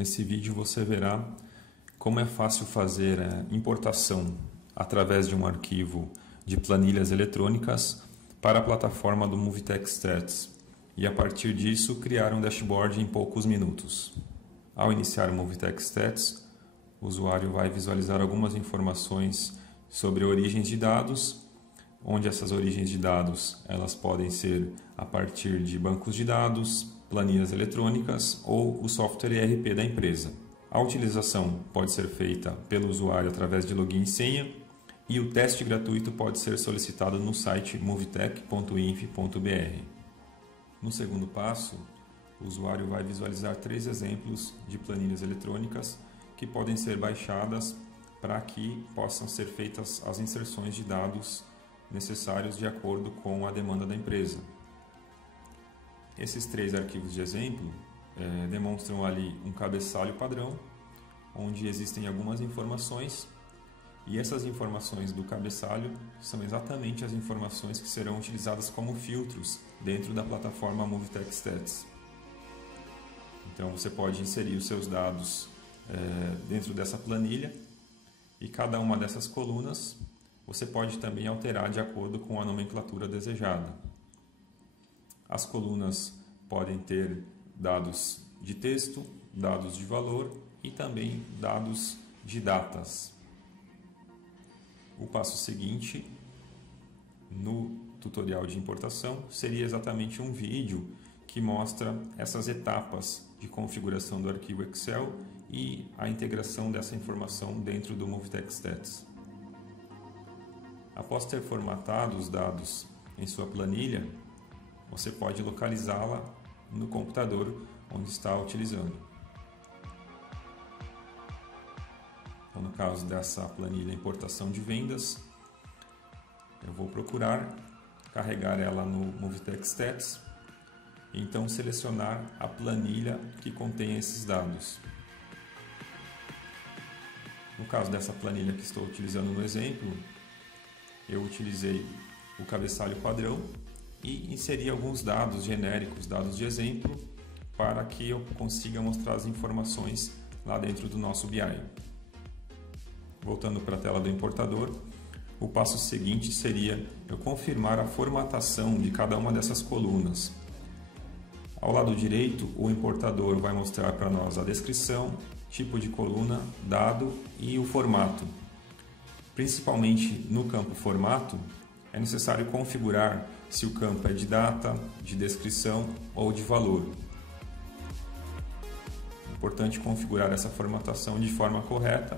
Nesse vídeo você verá como é fácil fazer importação através de um arquivo de planilhas eletrônicas para a plataforma do Movitech Stats e a partir disso criar um dashboard em poucos minutos. Ao iniciar o Movitech Stats, o usuário vai visualizar algumas informações sobre origens de dados, onde essas origens de dados elas podem ser a partir de bancos de dados, planilhas eletrônicas ou o software ERP da empresa. A utilização pode ser feita pelo usuário através de login e senha e o teste gratuito pode ser solicitado no site movitech.inf.br. No segundo passo, o usuário vai visualizar 3 exemplos de planilhas eletrônicas que podem ser baixadas para que possam ser feitas as inserções de dados necessários de acordo com a demanda da empresa. Esses 3 arquivos de exemplo demonstram ali um cabeçalho padrão, onde existem algumas informações e essas informações do cabeçalho são exatamente as informações que serão utilizadas como filtros dentro da plataforma Movitech Stats. Então você pode inserir os seus dados dentro dessa planilha e cada uma dessas colunas você pode também alterar de acordo com a nomenclatura desejada. As colunas podem ter dados de texto, dados de valor e também dados de datas. O passo seguinte no tutorial de importação seria exatamente um vídeo que mostra essas etapas de configuração do arquivo Excel e a integração dessa informação dentro do Movitech Stats. Após ter formatado os dados em sua planilha, você pode localizá-la no computador onde está utilizando. Então, no caso dessa planilha importação de vendas, eu vou procurar carregar ela no Movitech Stats e então selecionar a planilha que contém esses dados. No caso dessa planilha que estou utilizando no exemplo, eu utilizei o cabeçalho padrão e inseri alguns dados genéricos, dados de exemplo, para que eu consiga mostrar as informações lá dentro do nosso BI. Voltando para a tela do importador, o passo seguinte seria eu confirmar a formatação de cada uma dessas colunas. Ao lado direito, o importador vai mostrar para nós a descrição, tipo de coluna, dado e o formato. Principalmente no campo formato, é necessário configurar se o campo é de data, de descrição ou de valor. É importante configurar essa formatação de forma correta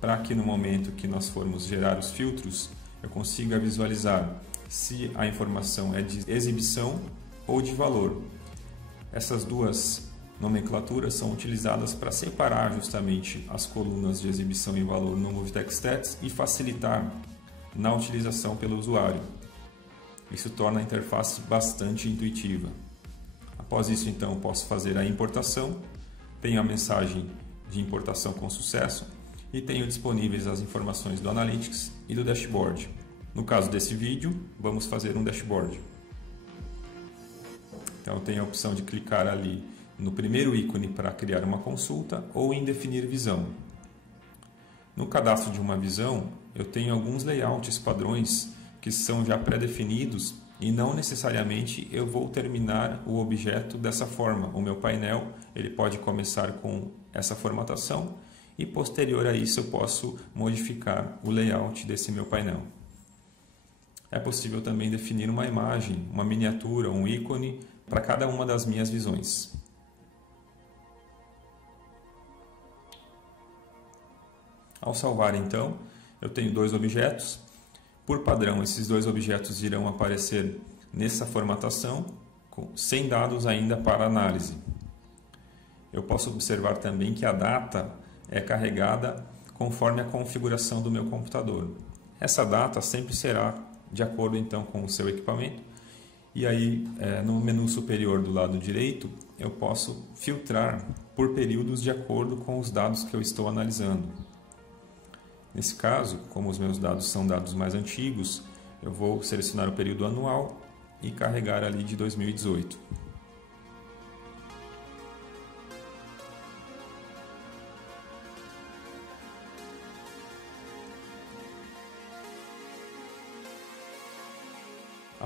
para que no momento que nós formos gerar os filtros, eu consiga visualizar se a informação é de exibição ou de valor. Essas duas nomenclaturas são utilizadas para separar justamente as colunas de exibição e valor no Movitech Stats e facilitar na utilização pelo usuário. Isso torna a interface bastante intuitiva. Após isso, então, eu posso fazer a importação, tenho a mensagem de importação com sucesso e tenho disponíveis as informações do Analytics e do Dashboard. No caso desse vídeo, vamos fazer um dashboard. Então, eu tenho a opção de clicar ali no primeiro ícone para criar uma consulta ou em definir visão. No cadastro de uma visão, eu tenho alguns layouts padrões que são já pré-definidos e não necessariamente eu vou terminar o objeto dessa forma. O meu painel ele pode começar com essa formatação e posterior a isso eu posso modificar o layout desse meu painel. É possível também definir uma imagem, uma miniatura, um ícone para cada uma das minhas visões. Ao salvar, então, eu tenho 2 objetos. Por padrão, esses 2 objetos irão aparecer nessa formatação, sem dados ainda para análise. Eu posso observar também que a data é carregada conforme a configuração do meu computador. Essa data sempre será de acordo então com o seu equipamento. E aí, no menu superior do lado direito, eu posso filtrar por períodos de acordo com os dados que eu estou analisando. Nesse caso, como os meus dados são dados mais antigos, eu vou selecionar o período anual e carregar ali de 2018.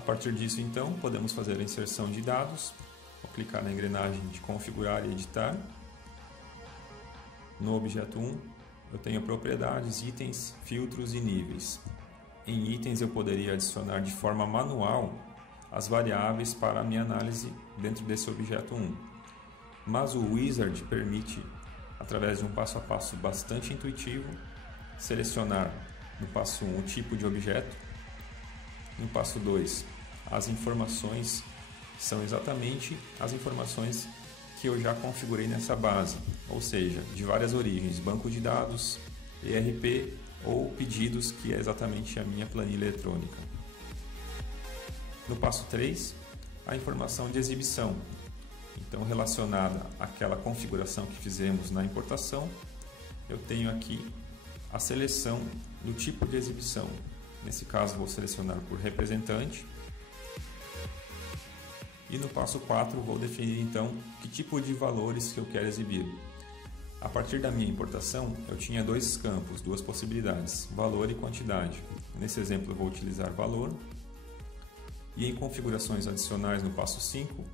partir disso, então, podemos fazer a inserção de dados. Vou clicar na engrenagem de configurar e editar. No objeto 1, eu tenho propriedades, itens, filtros e níveis. Em itens, eu poderia adicionar de forma manual as variáveis para a minha análise dentro desse objeto 1. Mas o Wizard permite, através de um passo a passo bastante intuitivo, selecionar no passo 1 o tipo de objeto. No passo 2, as informações são exatamente as informações que eu já configurei nessa base, ou seja, de várias origens, banco de dados, ERP ou pedidos, que é exatamente a minha planilha eletrônica. No passo 3, a informação de exibição, então relacionada àquela configuração que fizemos na importação, eu tenho aqui a seleção do tipo de exibição. Nesse caso, vou selecionar por representante. E no passo 4, vou definir então que tipo de valores que eu quero exibir. A partir da minha importação, eu tinha dois campos, duas possibilidades, valor e quantidade. Nesse exemplo, eu vou utilizar valor. E em configurações adicionais no passo 5,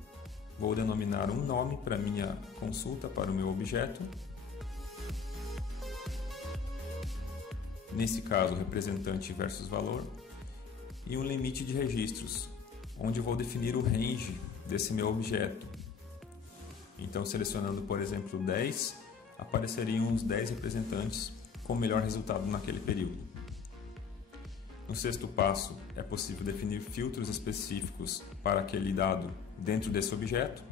vou denominar um nome para minha consulta, para o meu objeto. Nesse caso, representante versus valor. E um limite de registros, onde eu vou definir o range desse meu objeto. Então, selecionando, por exemplo, 10, apareceriam os 10 representantes com o melhor resultado naquele período. No sexto passo, é possível definir filtros específicos para aquele dado dentro desse objeto.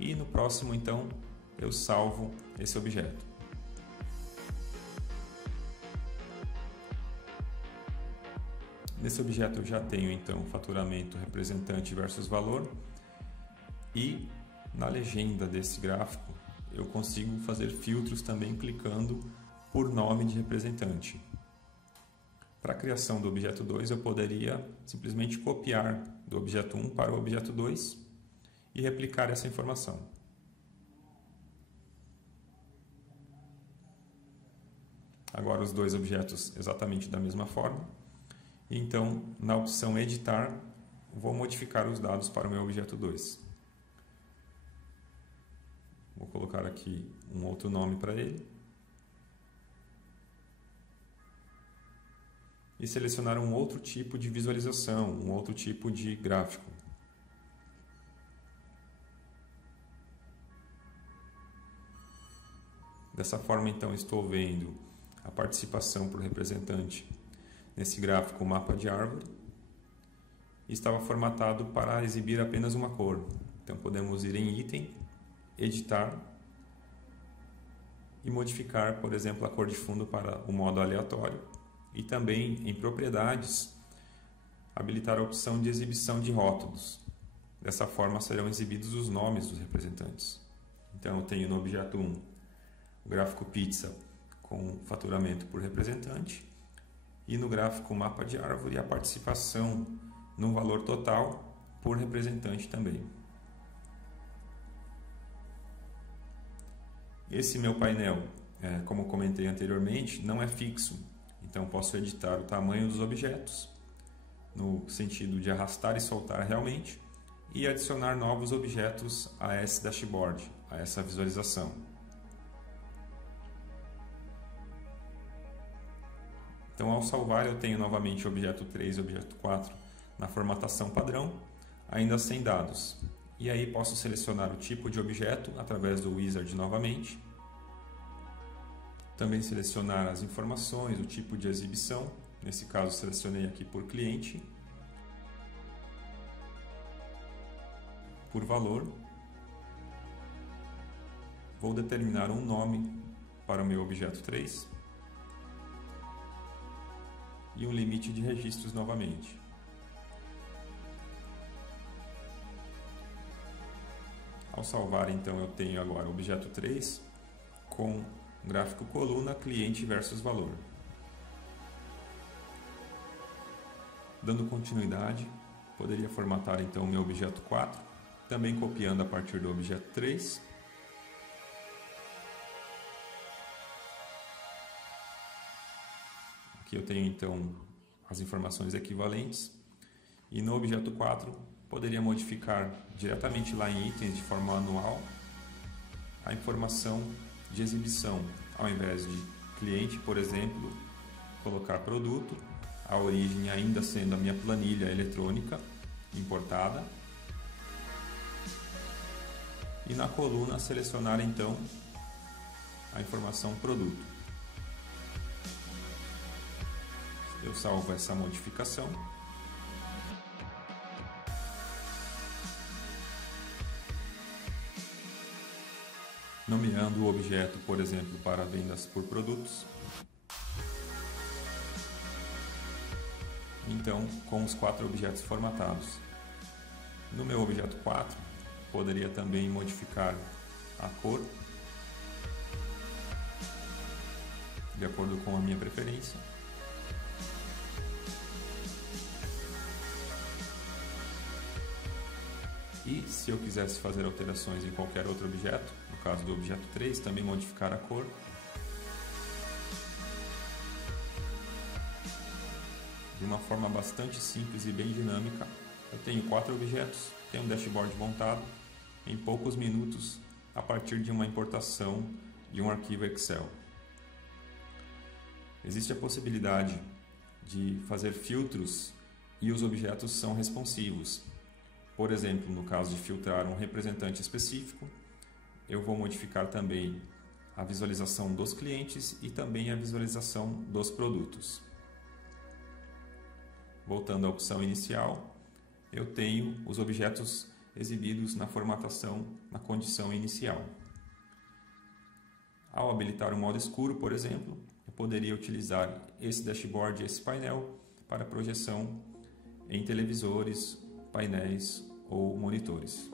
E no próximo, então, eu salvo esse objeto. Nesse objeto eu já tenho, então, faturamento, representante versus valor. E na legenda desse gráfico, eu consigo fazer filtros também clicando por nome de representante. Para a criação do objeto 2, eu poderia simplesmente copiar do objeto 1 para o objeto 2 e replicar essa informação. Agora os dois objetos exatamente da mesma forma. Então, na opção editar, vou modificar os dados para o meu objeto 2. Vou colocar aqui um outro nome para ele. E selecionar um outro tipo de visualização, um outro tipo de gráfico. Dessa forma, então, estou vendo a participação por representante nesse gráfico mapa de árvore. E estava formatado para exibir apenas uma cor. Então, podemos ir em item, editar e modificar, por exemplo, a cor de fundo para o modo aleatório. E também, em propriedades, habilitar a opção de exibição de rótulos. Dessa forma, serão exibidos os nomes dos representantes. Então, eu tenho no objeto 1 o gráfico pizza com faturamento por representante e no gráfico mapa de árvore a participação no valor total por representante também. Esse meu painel, como comentei anteriormente, não é fixo. Então, posso editar o tamanho dos objetos, no sentido de arrastar e soltar realmente, e adicionar novos objetos a esse dashboard, a essa visualização. Então, ao salvar, eu tenho novamente o objeto 3 e o objeto 4 na formatação padrão, ainda sem dados. E aí posso selecionar o tipo de objeto através do Wizard novamente. Também selecionar as informações, o tipo de exibição. Nesse caso, selecionei aqui por cliente. Por valor. Vou determinar um nome para o meu objeto 3. E um limite de registros novamente. Ao salvar, então, eu tenho agora o objeto 3 com gráfico coluna, cliente versus valor. Dando continuidade, poderia formatar então o meu objeto 4, também copiando a partir do objeto 3. Aqui eu tenho então as informações equivalentes E no objeto 4, poderia modificar diretamente lá em itens de forma manual a informação de exibição, ao invés de cliente, por exemplo, colocar produto, a origem ainda sendo a minha planilha eletrônica importada, e na coluna selecionar então a informação produto. Eu salvo essa modificação. Nomeando o objeto, por exemplo, para vendas por produtos. Então, com os 4 objetos formatados. No meu objeto 4, poderia também modificar a cor, de acordo com a minha preferência. E se eu quisesse fazer alterações em qualquer outro objeto, no caso do objeto 3, também modificar a cor. De uma forma bastante simples e bem dinâmica, eu tenho 4 objetos, tenho um dashboard montado em poucos minutos a partir de uma importação de um arquivo Excel. Existe a possibilidade de fazer filtros e os objetos são responsivos. Por exemplo, no caso de filtrar um representante específico, eu vou modificar também a visualização dos clientes e também a visualização dos produtos. Voltando à opção inicial, eu tenho os objetos exibidos na formatação na condição inicial. Ao habilitar o modo escuro, por exemplo, eu poderia utilizar esse dashboard, esse painel, para projeção em televisores, painéis ou monitores.